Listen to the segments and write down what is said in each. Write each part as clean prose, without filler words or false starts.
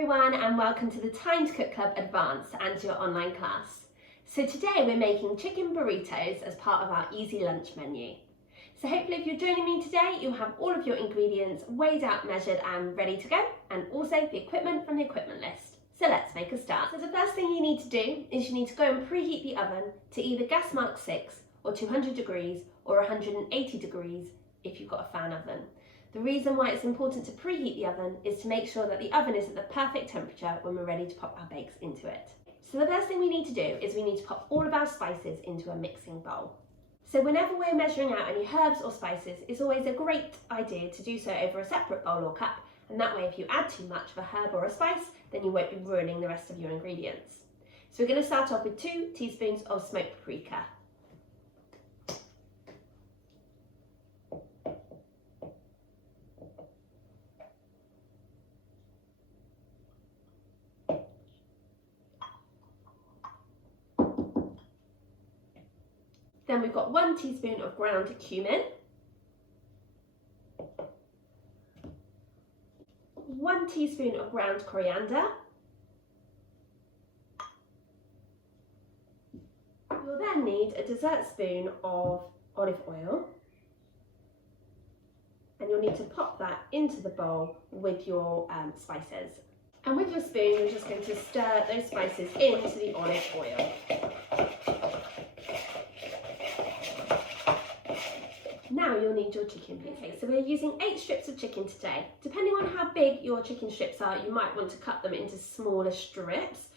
everyone and welcome to the Time to Cook Club Advanced and your online class. So today we're making chicken burritos as part of our easy lunch menu. So hopefully if you're joining me today, you'll have all of your ingredients weighed out, measured and ready to go, and also the equipment from the equipment list. So let's make a start. So the first thing you need to do is you need to go and preheat the oven to either gas mark 6 or 200 degrees or 180 degrees if you've got a fan oven. The reason why it's important to preheat the oven is to make sure that the oven is at the perfect temperature when we're ready to pop our bakes into it. So the first thing we need to do is we need to pop all of our spices into a mixing bowl. So whenever we're measuring out any herbs or spices, it's always a great idea to do so over a separate bowl or cup, and that way if you add too much of a herb or a spice, then you won't be ruining the rest of your ingredients. So we're going to start off with 2 teaspoons of smoked paprika. Then we've got 1 teaspoon of ground cumin, 1 teaspoon of ground coriander. You'll then need a dessert spoon of olive oil, and you'll need to pop that into the bowl with your spices. And with your spoon, you're just going to stir those spices into the olive oil. Now you'll need your chicken. Okay, so we're using 8 strips of chicken today. Depending on how big your chicken strips are, you might want to cut them into smaller strips.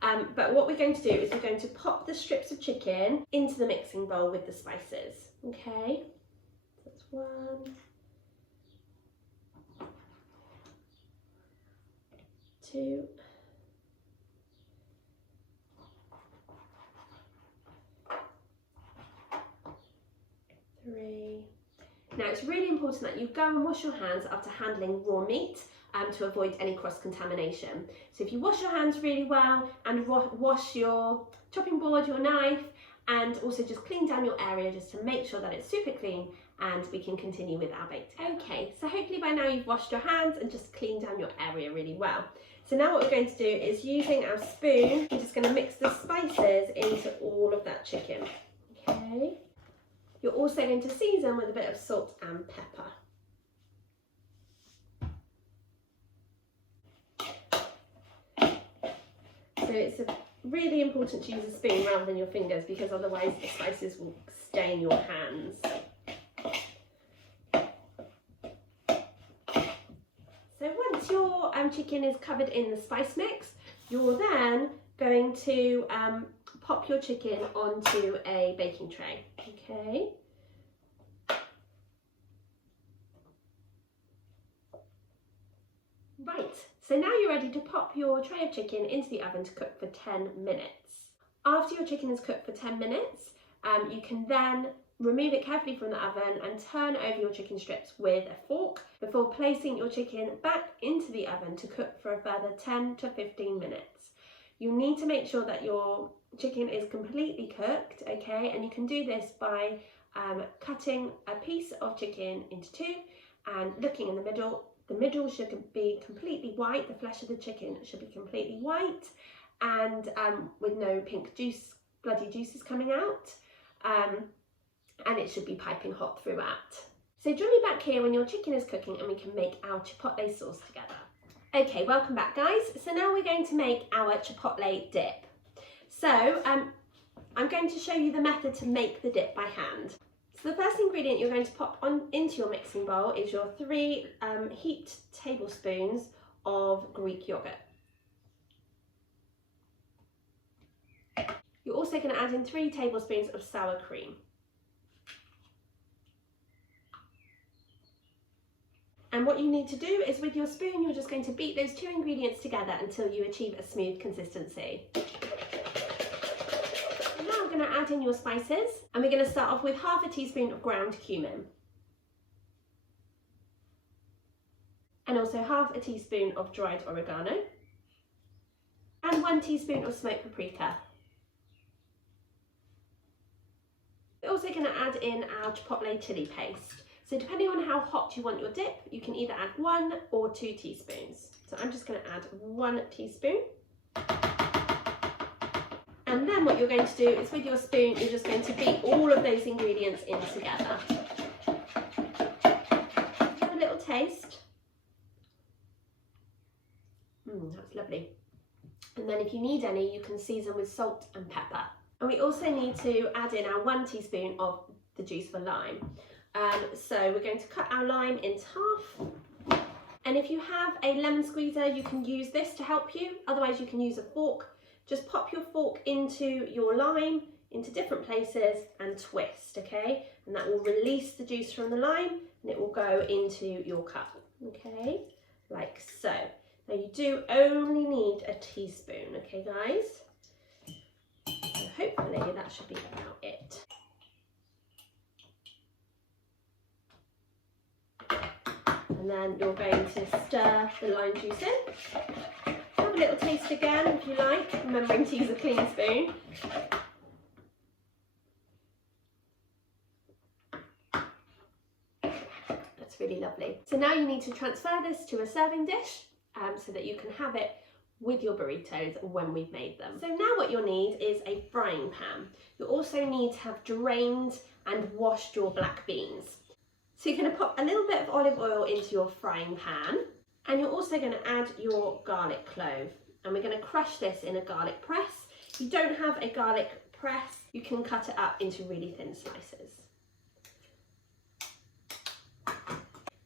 But what we're going to do is we're going to pop the strips of chicken into the mixing bowl with the spices. Okay, that's 1, 2, 3. Now it's really important that you go and wash your hands after handling raw meat to avoid any cross-contamination. So if you wash your hands really well and wash your chopping board, your knife, and also just clean down your area just to make sure that it's super clean, and we can continue with our bake. Okay, so hopefully by now you've washed your hands and just cleaned down your area really well. So now what we're going to do is, using our spoon, we're just going to mix the spices into all of that chicken. Okay. You're also going to season with a bit of salt and pepper. So it's really important to use a spoon rather than your fingers, because otherwise the spices will stain your hands. So once your chicken is covered in the spice mix, you're then going to pop your chicken onto a baking tray. Okay. Right, so now you're ready to pop your tray of chicken into the oven to cook for 10 minutes. After your chicken is cooked for 10 minutes, you can then remove it carefully from the oven and turn over your chicken strips with a fork before placing your chicken back into the oven to cook for a further 10 to 15 minutes. You need to make sure that your chicken is completely cooked, okay, and you can do this by cutting a piece of chicken into 2 and looking in the middle. The middle should be completely white, the flesh of the chicken should be completely white, and with no pink juice, bloody juices coming out, and it should be piping hot throughout. So join me back here when your chicken is cooking and we can make our chipotle sauce together. Okay, welcome back guys. So now we're going to make our chipotle dip. So I'm going to show you the method to make the dip by hand. So the first ingredient you're going to pop into your mixing bowl is your 3 heaped tablespoons of Greek yogurt. You're also going to add in 3 tablespoons of sour cream. And what you need to do is, with your spoon, you're just going to beat those 2 ingredients together until you achieve a smooth consistency. Now we're going to add in your spices, and we're going to start off with half a teaspoon of ground cumin. And also half a teaspoon of dried oregano. And 1 teaspoon of smoked paprika. We're also going to add in our chipotle chili paste. So depending on how hot you want your dip, you can either add 1 or 2 teaspoons. So I'm just going to add 1 teaspoon. And then what you're going to do is with your spoon, you're just going to beat all of those ingredients in together. Have a little taste. That's lovely. And then if you need any, you can season with salt and pepper. And we also need to add in our 1 teaspoon of the juice of a lime. So we're going to cut our lime into half. And if you have a lemon squeezer, you can use this to help you. Otherwise you can use a fork. Just pop your fork into your lime, into different places and twist, okay? And that will release the juice from the lime and it will go into your cup, okay? Like so. Now you do only need a teaspoon, okay guys? So hopefully that should be about it. And then you're going to stir the lime juice in. Have a little taste again if you like, remembering to use a clean spoon. That's really lovely. So now you need to transfer this to a serving dish so that you can have it with your burritos when we've made them. So now what you'll need is a frying pan. You'll also need to have drained and washed your black beans. So you're going to put a little bit of olive oil into your frying pan. And you're also going to add your garlic clove, and we're going to crush this in a garlic press. If you don't have a garlic press, you can cut it up into really thin slices.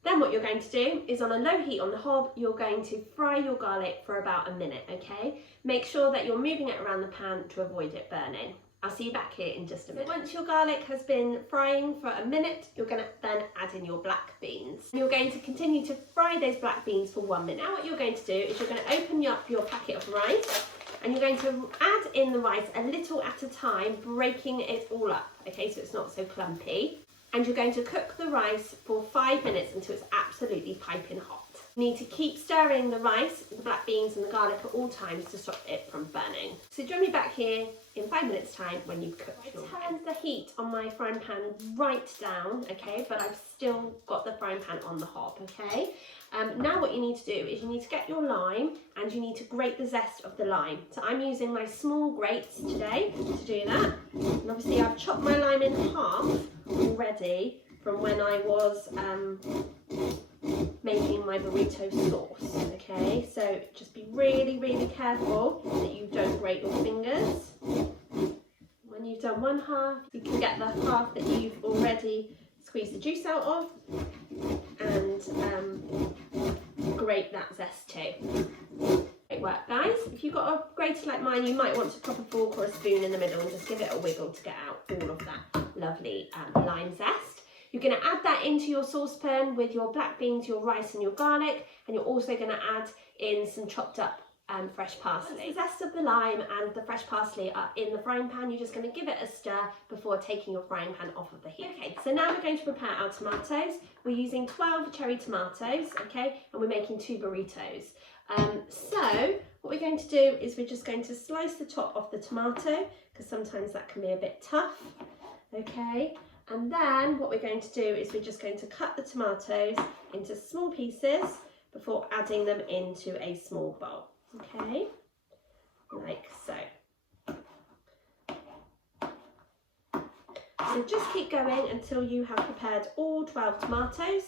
Then what you're going to do is on a low heat on the hob, you're going to fry your garlic for about a minute, okay? Make sure that you're moving it around the pan to avoid it burning. I'll see you back here in just a minute. So once your garlic has been frying for a minute, you're going to then add in your black beans. And you're going to continue to fry those black beans for 1 minute. Now what you're going to do is you're going to open up your packet of rice and you're going to add in the rice a little at a time, breaking it all up, okay, so it's not so clumpy. And you're going to cook the rice for 5 minutes until it's absolutely piping hot. You need to keep stirring the rice, the black beans and the garlic at all times to stop it from burning. So join me back here in 5 minutes time when you've cooked your rice. I turned the heat on my frying pan right down, okay, but I've still got the frying pan on the hob, okay? Now what you need to do is you need to get your lime and you need to grate the zest of the lime. So I'm using my small grates today to do that. And obviously I've chopped my lime in half already from when I was making my burrito sauce, okay? So just be really, really careful that you don't grate your fingers. When you've done one half, you can get the half that you've already squeezed the juice out of and grate that zest too. Great work guys. If you've got a grater like mine, you might want to pop a fork or a spoon in the middle and just give it a wiggle to get out all of that lovely lime zest. You're going to add that into your saucepan with your black beans, your rice and your garlic, and you're also going to add in some chopped up fresh parsley. Once the zest of the lime and the fresh parsley are in the frying pan, you're just going to give it a stir before taking your frying pan off of the heat. Okay, so now we're going to prepare our tomatoes. We're using 12 cherry tomatoes, okay, and we're making 2 burritos. So what we're going to do is we're just going to slice the top off the tomato because sometimes that can be a bit tough, okay. And then what we're going to do is we're just going to cut the tomatoes into small pieces before adding them into a small bowl, okay, like so. So just keep going until you have prepared all 12 tomatoes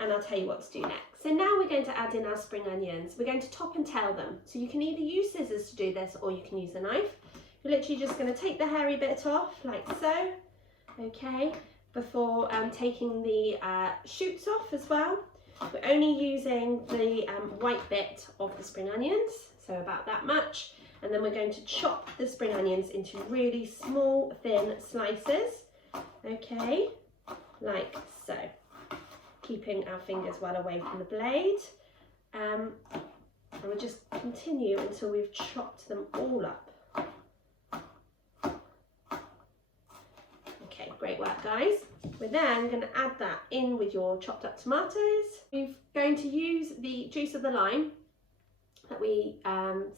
and I'll tell you what to do next. So now we're going to add in our spring onions. We're going to top and tail them. So you can either use scissors to do this or you can use a knife. You're literally just going to take the hairy bit off like so. Okay, before taking the shoots off as well. We're only using the white bit of the spring onions, so about that much. And then we're going to chop the spring onions into really small, thin slices. Okay, like so. Keeping our fingers well away from the blade. And we'll just continue until we've chopped them all up. Great work guys. We're then going to add that in with your chopped up tomatoes. We're going to use the juice of the lime that we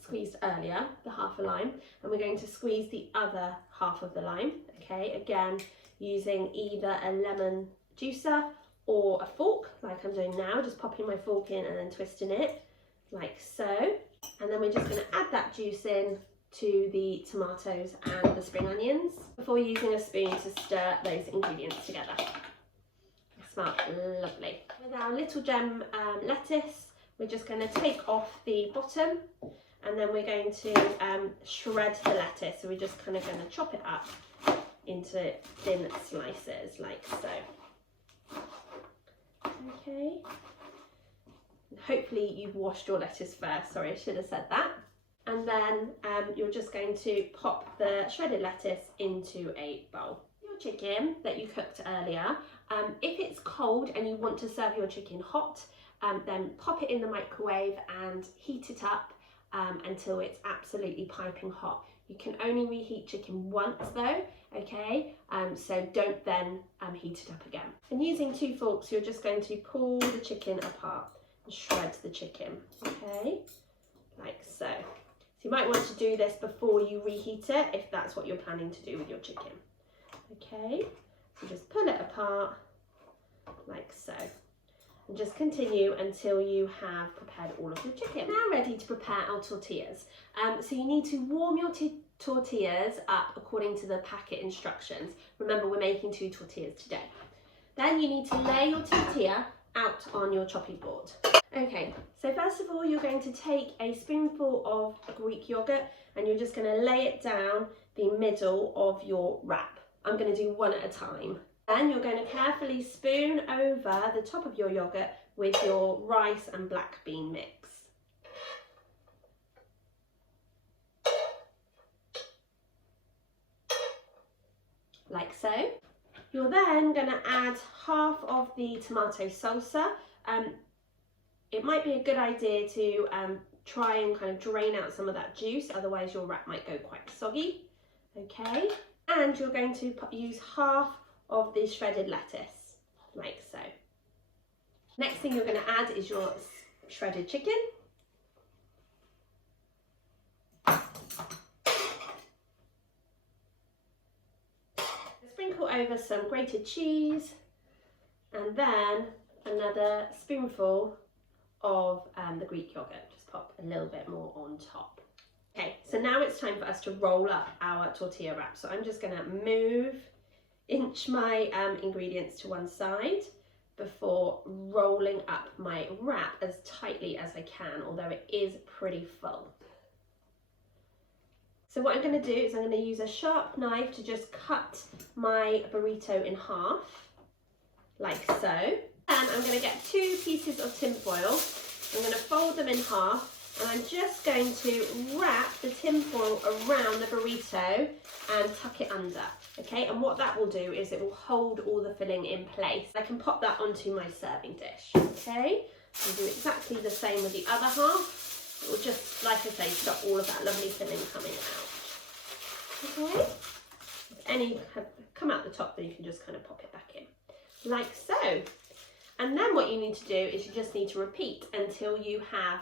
squeezed earlier, the half a lime, and we're going to squeeze the other half of the lime, okay, again using either a lemon juicer or a fork like I'm doing now, just popping my fork in and then twisting it like so. And then we're just going to add that juice in to the tomatoes and the spring onions before using a spoon to stir those ingredients together. They smell lovely. With our little gem lettuce, we're just going to take off the bottom, and then we're going to shred the lettuce. So we're just kind of going to chop it up into thin slices like so. Okay. Hopefully you've washed your lettuce first. Sorry, I should have said that. And then you're just going to pop the shredded lettuce into a bowl. Your chicken that you cooked earlier, if it's cold and you want to serve your chicken hot, then pop it in the microwave and heat it up until it's absolutely piping hot. You can only reheat chicken once though, okay? So don't then heat it up again. And using 2 forks, you're just going to pull the chicken apart and shred the chicken, okay? Like so. So you might want to do this before you reheat it if that's what you're planning to do with your chicken. Okay, so just pull it apart like so. And just continue until you have prepared all of your chicken. Now ready to prepare our tortillas. So you need to warm your tortillas up according to the packet instructions. Remember, we're making 2 tortillas today. Then you need to lay your tortilla out on your chopping board. Okay, so first of all, you're going to take a spoonful of Greek yogurt and you're just going to lay it down the middle of your wrap. I'm going to do one at a time. Then you're going to carefully spoon over the top of your yogurt with your rice and black bean mix. Like so. You're then going to add half of the tomato salsa. It might be a good idea to try and kind of drain out some of that juice, otherwise your wrap might go quite soggy. Okay, and you're going to use half of the shredded lettuce, like so. Next thing you're going to add is your shredded chicken. Sprinkle over some grated cheese, and then another spoonful of the Greek yogurt. Just pop a little bit more on top. Okay, so now it's time for us to roll up our tortilla wrap. So I'm just going to inch my ingredients to one side before rolling up my wrap as tightly as I can, although it is pretty full. So what I'm going to do is I'm going to use a sharp knife to just cut my burrito in half, like so. And I'm going to get 2 pieces of tin foil. I'm going to fold them in half, and I'm just going to wrap the tin foil around the burrito and tuck it under. Okay, and what that will do is it will hold all the filling in place. I can pop that onto my serving dish. Okay, I'll do exactly the same with the other half. It will just, like I say, stop all of that lovely filling coming out. Okay, if any have come out the top, then you can just kind of pop it back in, like so. And then what you need to do is you just need to repeat until you have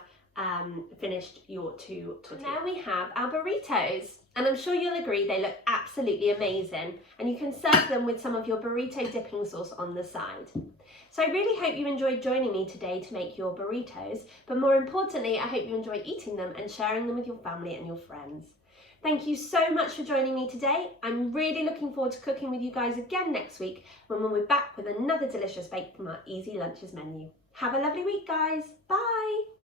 finished your 2 tortillas. Now we have our burritos, and I'm sure you'll agree they look absolutely amazing, and you can serve them with some of your burrito dipping sauce on the side. So I really hope you enjoyed joining me today to make your burritos, but more importantly, I hope you enjoy eating them and sharing them with your family and your friends. Thank you so much for joining me today. I'm really looking forward to cooking with you guys again next week when we'll be back with another delicious bake from our Easy Lunches menu. Have a lovely week, guys. Bye.